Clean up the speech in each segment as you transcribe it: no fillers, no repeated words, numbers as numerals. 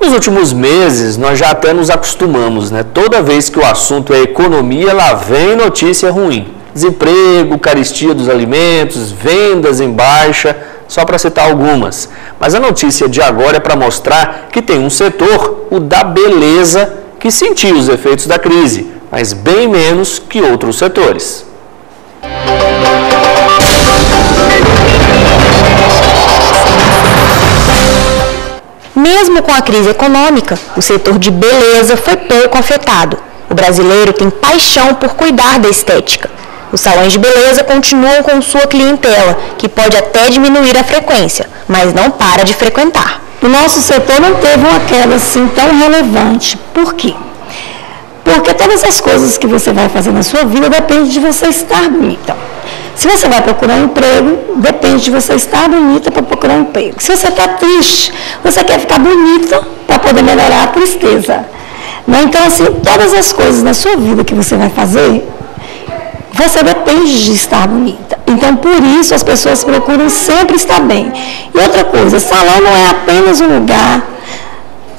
Nos últimos meses, nós já até nos acostumamos, né? Toda vez que o assunto é economia, lá vem notícia ruim. Desemprego, carestia dos alimentos, vendas em baixa, só para citar algumas. Mas a notícia de agora é para mostrar que tem um setor, o da beleza, que sentiu os efeitos da crise, mas bem menos que outros setores. Mesmo com a crise econômica, o setor de beleza foi pouco afetado. O brasileiro tem paixão por cuidar da estética. Os salões de beleza continuam com sua clientela, que pode até diminuir a frequência, mas não para de frequentar. O nosso setor não teve uma queda assim tão relevante. Por quê? Porque todas as coisas que você vai fazer na sua vida depende de você estar bonita. Se você vai procurar um emprego, depende de você estar bonita para procurar um emprego. Se você está triste, você quer ficar bonita para poder melhorar a tristeza. Então, assim, todas as coisas na sua vida que você vai fazer, você depende de estar bonita. Então, por isso, as pessoas procuram sempre estar bem. E outra coisa, salão não é apenas um lugar,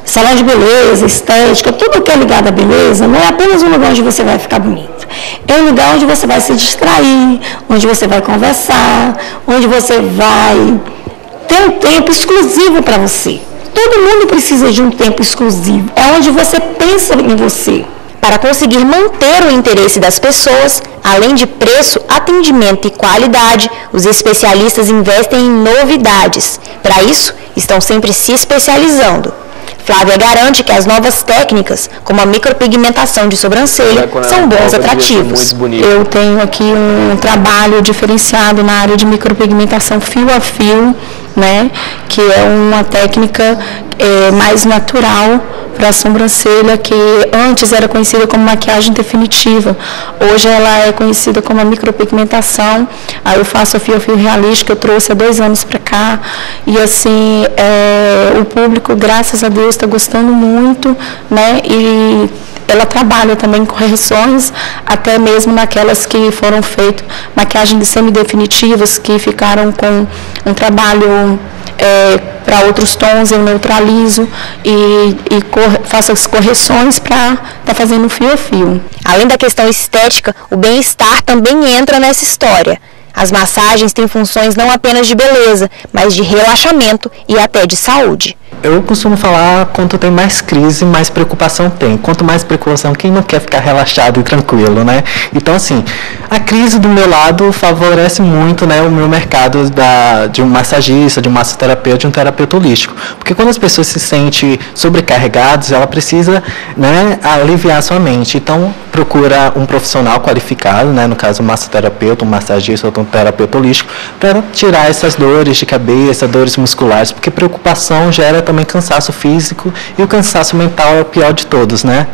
salão de beleza, estética, tudo que é ligado à beleza, não é apenas um lugar onde você vai ficar bonito. É um lugar onde você vai se distrair, onde você vai conversar, onde você vai ter um tempo exclusivo para você. Todo mundo precisa de um tempo exclusivo. É onde você pensa em você. Para conseguir manter o interesse das pessoas, além de preço, atendimento e qualidade, os especialistas investem em novidades. Para isso, estão sempre se especializando. Flávia garante que as novas técnicas, como a micropigmentação de sobrancelha, são bons atrativos. Eu tenho aqui um trabalho diferenciado na área de micropigmentação fio a fio, né, que é uma técnica mais natural para a sobrancelha, que antes era conhecida como maquiagem definitiva. Hoje ela é conhecida como a micropigmentação. Aí eu faço a fio a fio realístico, eu trouxe há 2 anos para cá. E assim, o público, graças a Deus, está gostando muito, né? E ela trabalha também com correções, até mesmo naquelas que foram feitas, maquiagens semidefinitivas, que ficaram com um trabalho para outros tons, eu neutralizo e faço as correções para estar fazendo fio a fio. Além da questão estética, o bem-estar também entra nessa história. As massagens têm funções não apenas de beleza, mas de relaxamento e até de saúde. Eu costumo falar, quanto tem mais crise, mais preocupação tem. Quanto mais preocupação, quem não quer ficar relaxado e tranquilo, né? Então, assim, a crise do meu lado favorece muito, né, o meu mercado de um massagista, de um massoterapeuta, de um terapeuta holístico. Porque quando as pessoas se sentem sobrecarregadas, ela precisa, né, aliviar a sua mente. Então, procura um profissional qualificado, né, no caso, um massoterapeuta, um massagista ou um terapeuta holístico, para tirar essas dores de cabeça, dores musculares, porque preocupação gera também cansaço físico, e o cansaço mental é o pior de todos, né?